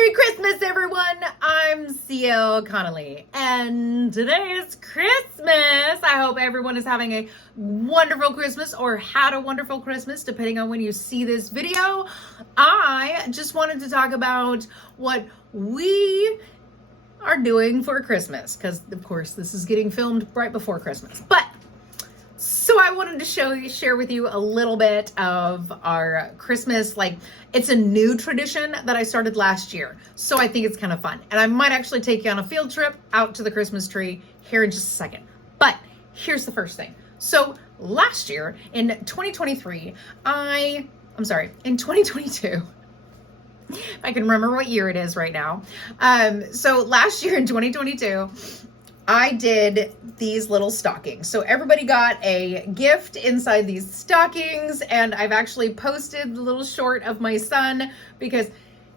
Merry Christmas, everyone! I'm CL Connolly, and today is Christmas. I hope everyone is having a wonderful Christmas or had a wonderful Christmas, depending on when you see this video. I just wanted to talk about what we are doing for Christmas, because, of course, this is getting filmed right before Christmas. So I wanted to share with you a little bit of our Christmas. It's a new tradition that I started last year. So I think it's kind of fun. And I might actually take you on a field trip out to the Christmas tree here in just a second. But here's the first thing. So last year in 2023, in 2022, if I can remember what year it is right now. So last year in 2022, I did these little stockings. So everybody got a gift inside these stockings, and I've actually posted the little short of my son because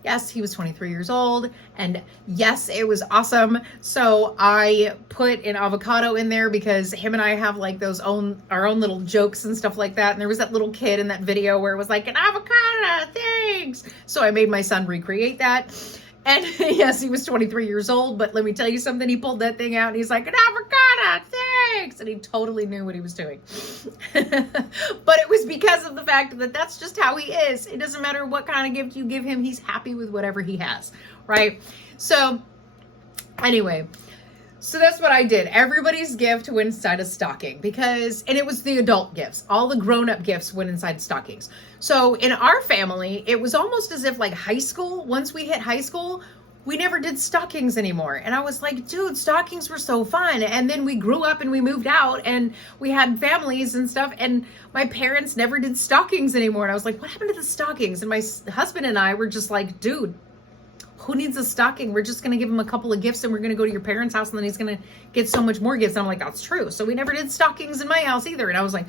yes, he was 23 years old, and yes, it was awesome. So I put an avocado in there because him and I have like our own little jokes and stuff like that. And there was that little kid in that video where it was like, an avocado, thanks. So I made my son recreate that. And yes, he was 23 years old, but let me tell you something, he pulled that thing out and he's like, an avocado, thanks. And he totally knew what he was doing. But it was because of the fact that that's just how he is. It doesn't matter what kind of gift you give him. He's happy with whatever he has, right? So anyway, so that's what I did. Everybody's gift went inside a stocking and it was the adult gifts. All the grown-up gifts went inside stockings. So in our family, it was almost as if like high school, once we hit high school, we never did stockings anymore. And I was like, dude, stockings were so fun. And then we grew up and we moved out and we had families and stuff. And my parents never did stockings anymore. And I was like, what happened to the stockings? And my husband and I were just like, dude, who needs a stocking? We're just going to give him a couple of gifts and we're going to go to your parents' house and then he's going to get so much more gifts. And I'm like, that's true. So we never did stockings in my house either. And I was like,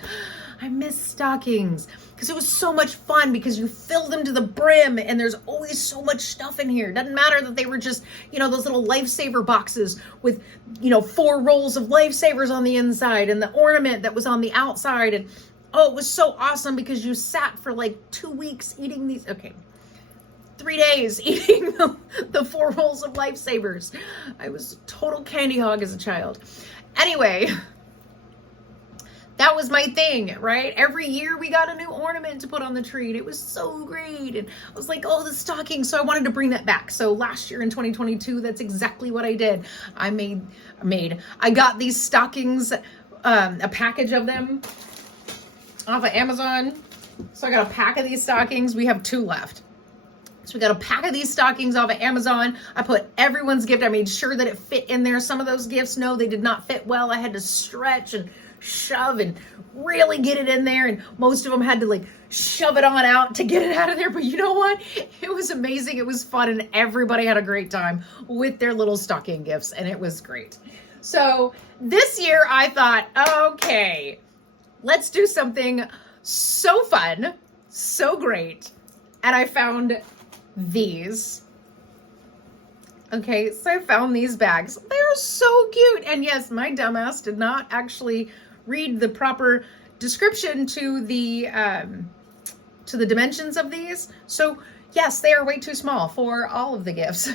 I miss stockings because it was so much fun because you fill them to the brim and there's always so much stuff in here. It doesn't matter that they were just, those little lifesaver boxes with, 4 rolls of lifesavers on the inside and the ornament that was on the outside. And oh, it was so awesome because you sat for like 2 weeks eating these. Okay. 3 days eating the 4 rolls of lifesavers. I was a total candy hog as a child. Anyway, that was my thing, right? Every year we got a new ornament to put on the tree and it was so great. And I was like, oh, the stocking. So I wanted to bring that back. So last year in 2022, that's exactly what I did. I got these stockings, a package of them off of Amazon. So I got a pack of these stockings. We have 2 left. So we got a pack of these stockings off of Amazon. I put everyone's gift. I made sure that it fit in there. Some of those gifts, no, they did not fit well. I had to stretch and shove and really get it in there. And most of them had to shove it on out to get it out of there. But you know what? It was amazing. It was fun. And everybody had a great time with their little stocking gifts. And it was great. So this year I thought, okay, let's do something so fun, so great. And I found these. Okay, so I found these bags. They're so cute. And yes, my dumbass did not actually read the proper description to the dimensions of these. So yes, they are way too small for all of the gifts.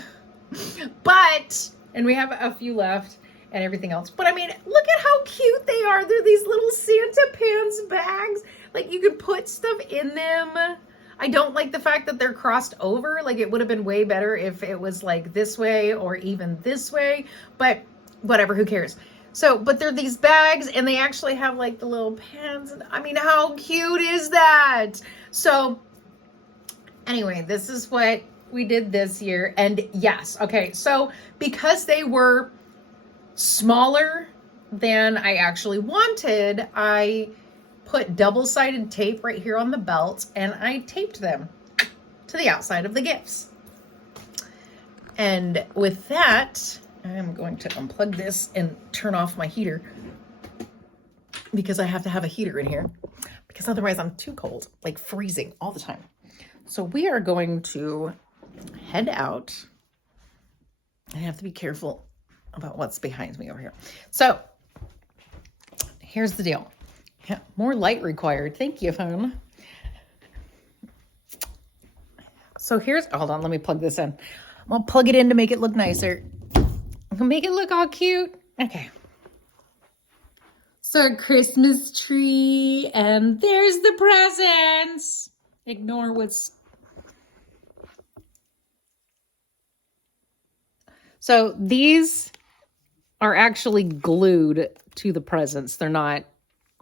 And we have a few left and everything else. But I mean, look at how cute they are. They're these little Santa pants bags. You could put stuff in them. I don't like the fact that they're crossed over. It would have been way better if it was this way or even this way, but whatever, who cares? So, but they're these bags and they actually have the little pants. I mean, how cute is that? So anyway, this is what we did this year. And yes, okay. So because they were smaller than I actually wanted, I put double-sided tape right here on the belt and I taped them to the outside of the gifts. And with that, I'm going to unplug this and turn off my heater because I have to have a heater in here because otherwise I'm too cold, freezing all the time. So we are going to head out. I have to be careful about what's behind me over here. So here's the deal. Yeah, more light required. Thank you, phone. So here's, hold on, let me plug this in. I'll plug it in to make it look nicer. Make it look all cute. Okay. So Christmas tree, and there's the presents. Ignore what's... So these are actually glued to the presents. They're not,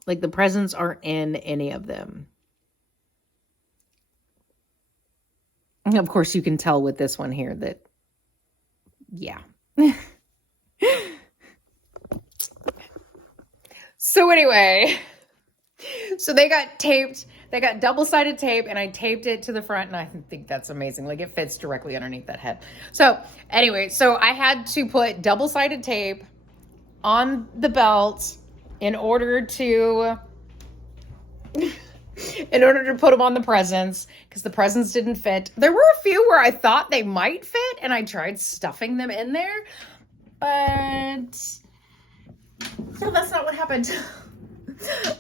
like, the presents aren't in any of them. And of course, you can tell with this one here that, yeah. So anyway, so they got taped. They got double-sided tape, and I taped it to the front, and I think that's amazing. Like, it fits directly underneath that head. So anyway, so I had to put double-sided tape on the belt in order to put them on the presents, because the presents didn't fit. There were a few where I thought they might fit, and I tried stuffing them in there, but no, that's not what happened.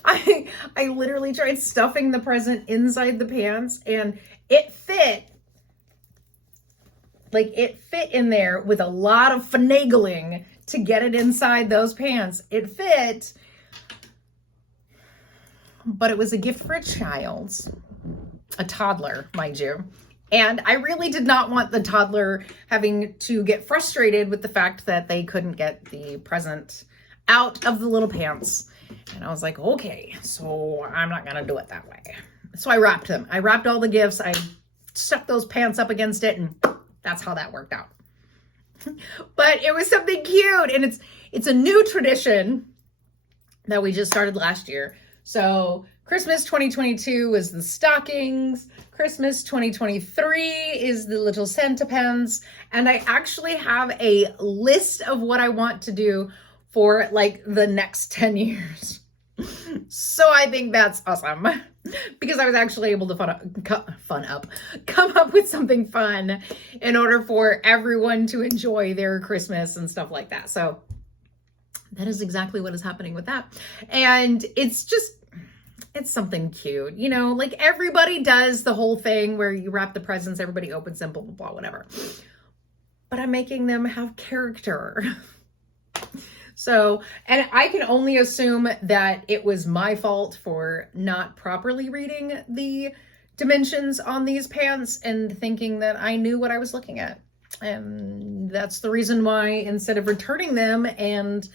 I literally tried stuffing the present inside the pants, and it fit. Like, it fit in there with a lot of finagling to get it inside those pants. It fit, but it was a gift for a child, a toddler, mind you. And I really did not want the toddler having to get frustrated with the fact that they couldn't get the present out of the little pants. And I was like, okay, so I'm not going to do it that way. So I wrapped them. I wrapped all the gifts. I stuck those pants up against it, and that's how that worked out. But it was something cute, and it's a new tradition that we just started last year. So Christmas 2022 was the stockings. Christmas 2023 is the little Santa pens. And I actually have a list of what I want to do for like the next 10 years. So I think that's awesome, because I was actually able to come up with something fun in order for everyone to enjoy their Christmas and stuff like that. So that is exactly what is happening with that. And it's something cute, you know, like everybody does the whole thing where you wrap the presents, everybody opens them, blah, blah, blah, whatever. But I'm making them have character. So, and I can only assume that it was my fault for not properly reading the dimensions on these pants and thinking that I knew what I was looking at. And that's the reason why, instead of returning them and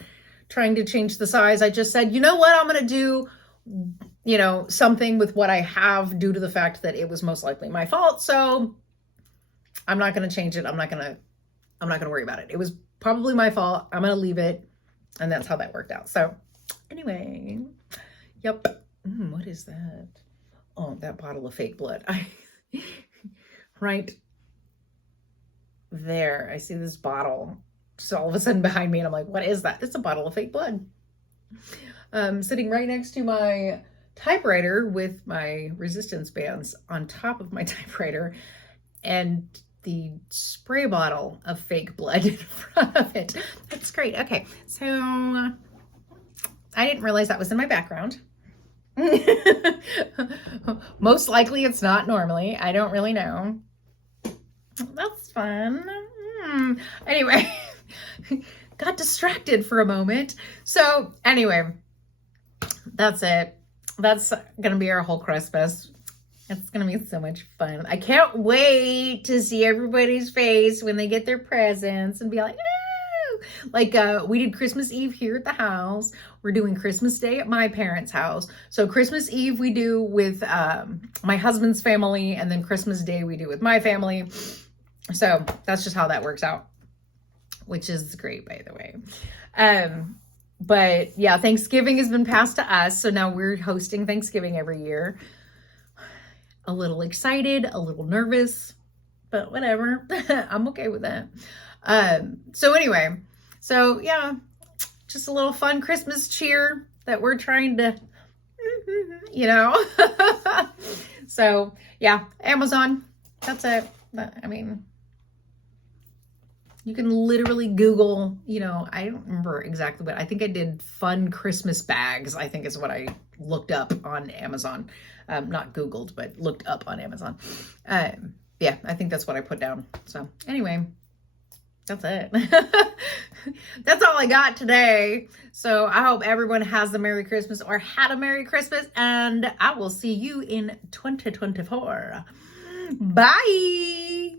trying to change the size, I just said, you know what, I'm going to do, you know, something with what I have, due to the fact that it was most likely my fault. So I'm not going to change it. I'm not going to worry about it. It was probably my fault. I'm going to leave it. And that's how that worked out. So anyway, yep. What is that? Oh, that bottle of fake blood. Right there, I see this bottle. So all of a sudden behind me, and I'm like, what is that? It's a bottle of fake blood. Sitting right next to my typewriter with my resistance bands on top of my typewriter, and the spray bottle of fake blood in front of it. That's great. Okay, so I didn't realize that was in my background. Most likely it's not normally. I don't really know. That's fun. Anyway, got distracted for a moment. So anyway, that's it. That's gonna be our whole Christmas. It's going to be so much fun. I can't wait to see everybody's face when they get their presents and be like, oh! Like, we did Christmas Eve here at the house. We're doing Christmas Day at my parents' house. So Christmas Eve we do with my husband's family, and then Christmas Day we do with my family. So that's just how that works out, which is great, by the way. But yeah, Thanksgiving has been passed to us. So now we're hosting Thanksgiving every year. A little excited, a little nervous, but whatever. I'm okay with that. So anyway, so yeah, just a little fun Christmas cheer that we're trying to, you know. So yeah, Amazon, that's it. I mean, you can literally Google, you know, I don't remember exactly what, I think I did fun Christmas bags, I think is what I looked up on Amazon. Not Googled, but looked up on Amazon. Yeah, I think that's what I put down. So anyway, That's it. That's all I got today. So I hope everyone has a Merry Christmas or had a Merry Christmas, and I will see you in 2024. Bye.